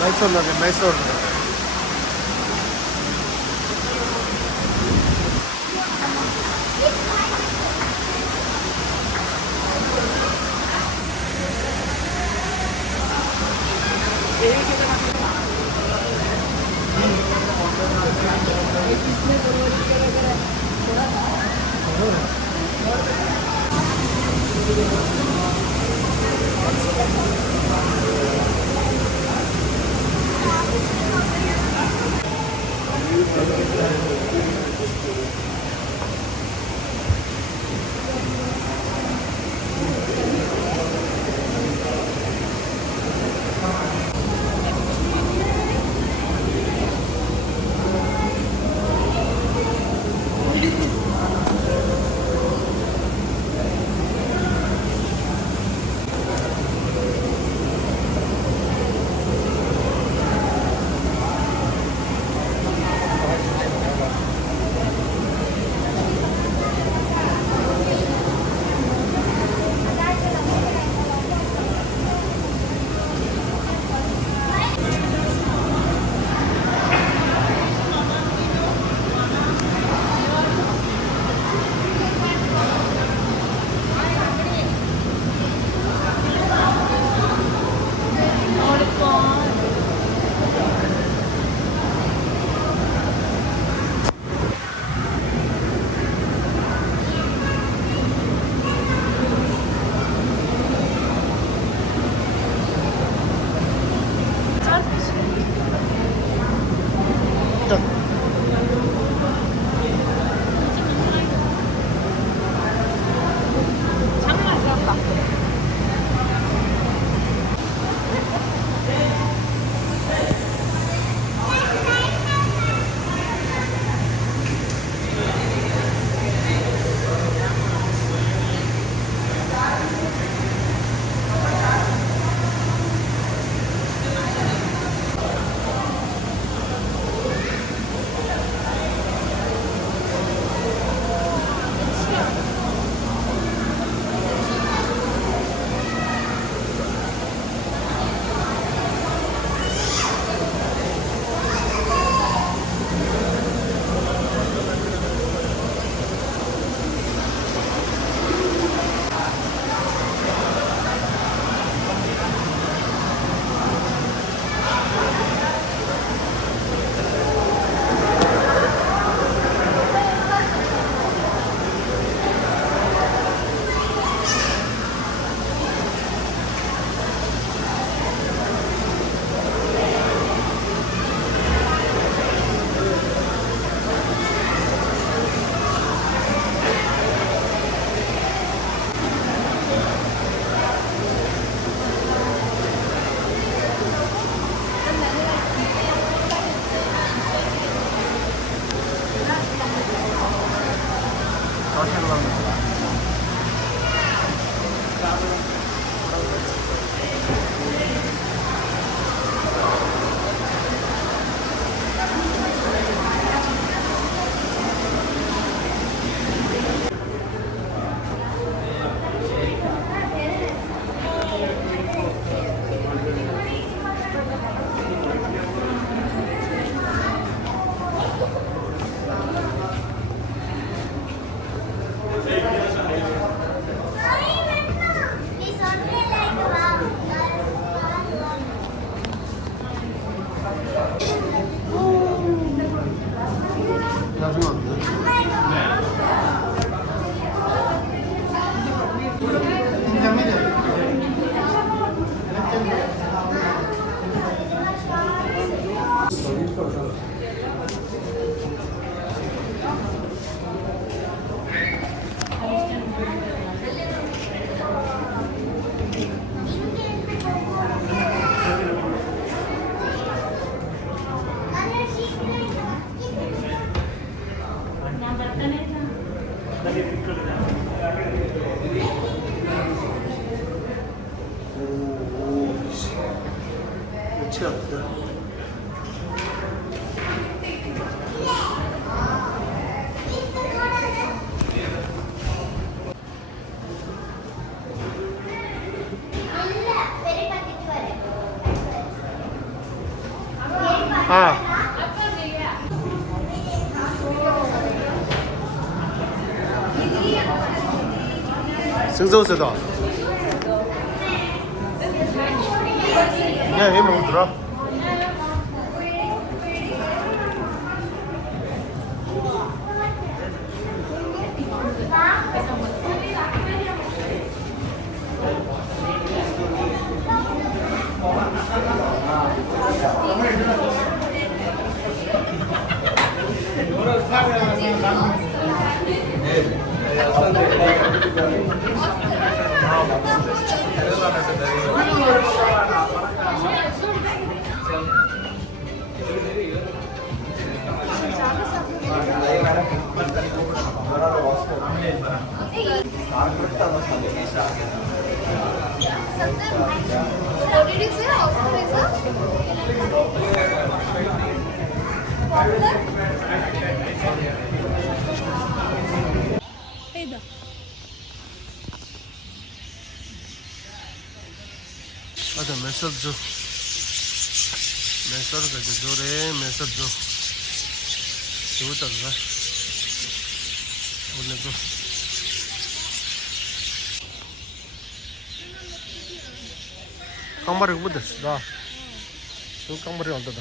Nice order, nice order. 생소세다. 야, 얘 먹더라. What did you say? Oscar is popular? 맞아, 메서드 줘. 메서드가 저래, 메서드 줘. 이거다, 그래. 원래 그. 깡마리 그거 됐어, 나. 그 깡마리 안 닫아.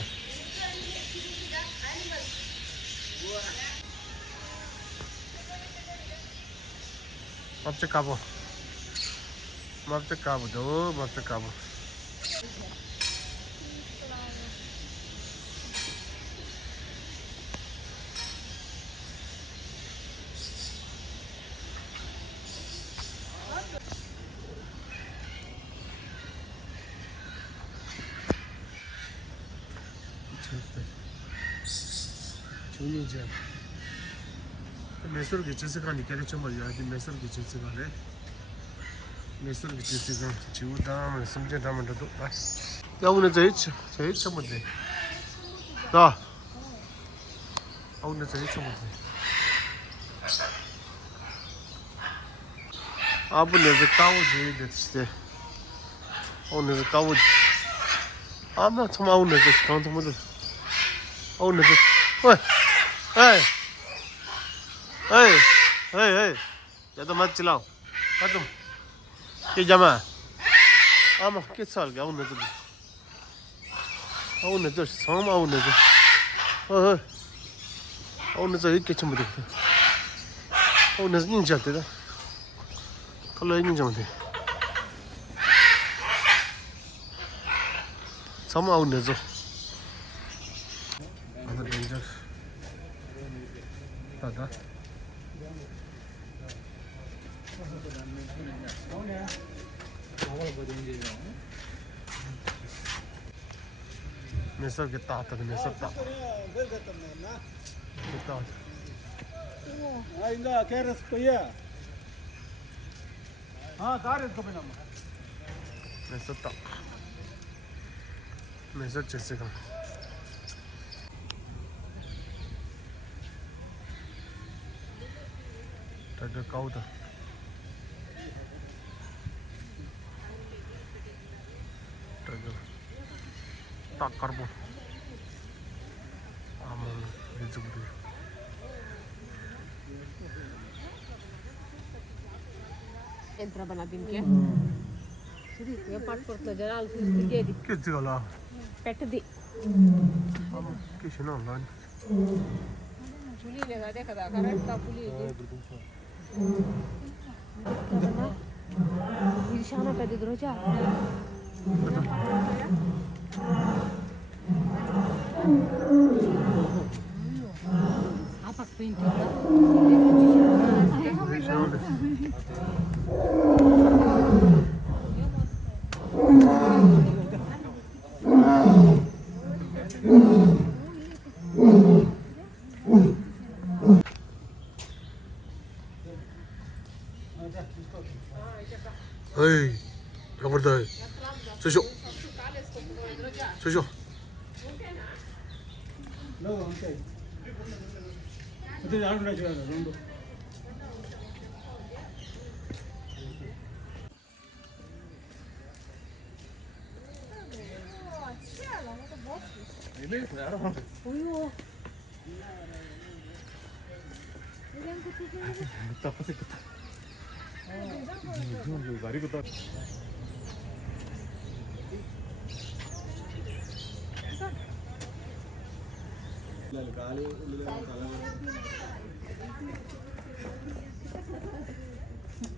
맙적 가보. 맙적 가보, 너 맙적 가보. 좋은이지. 매수를 기체스가니 깨르쳐 버려. 매수를 기체스가래. 매수를 기체스가 지우다면 숨제다면 더 높아. 야, 오늘 제일 처음인데. 나. 오늘 제일 처음인데. 아버님이 까오지 됐지. 오늘 까오지. 아마 정말 오늘 저 강성 모드. 오늘 저. Hey, hey, hey, hey, ज़्यादा मत चिल्लाओ, खत्म, क्या जमा, आमा किस साल का उन्हें तो सामा उन्हें तो एक किचन में देखते, उन्हें नहीं जाते थे, कल नहीं जाते, सामा उन्हें तो 다다. मेसर कितना आता है मेसर ता कितना इंगा कैरस पहिया हाँ कार इसको बिना मेसर ता मेसर जैसे का 되게 까우다. 되게 딱 깔고 아무 리즈부터 entrava na dinche. Io parto già al piedi. che zio là Pet di. che ce n'ho là Pulire da deca da caretta pulire. Il shana pe de droja. Apa spinto. 에이, 가버다. 저쇼. 저쇼. लो हमसे उधर झाड़ू ना चला रोंडो 어휴.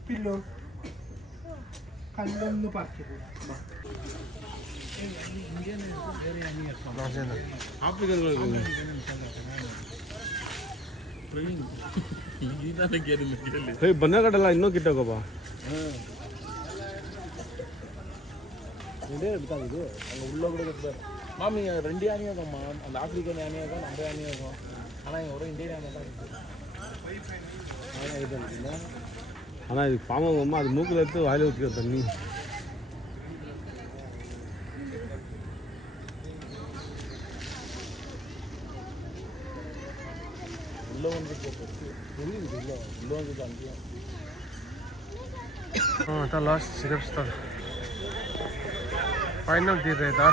Pillow കല്ലൊന്ന് park ಬನ್ನಗಡಲ್ಲ ಇನ್ನೂ ಕಿಟ್ಟೋಗಪ್ಪ இது அங்கே உள்ள கூட மாமி ரெண்டு யானையாகம்மா அந்த ஆப்பிரிக்கன் யானையாகும் நம்ம யானையாகும் ஆனால் இங்கே ஒரு இந்தியன் யானை தான் இருக்குது ஆனால் இது பாவம் அது மூக்கில் எடுத்து வாயில் வச்சுக்க தண்ணி உள்ள வந்து புரியுது உள்ள வந்து அங்கேயும் 다 라스트 지갑시다 파이널 디레다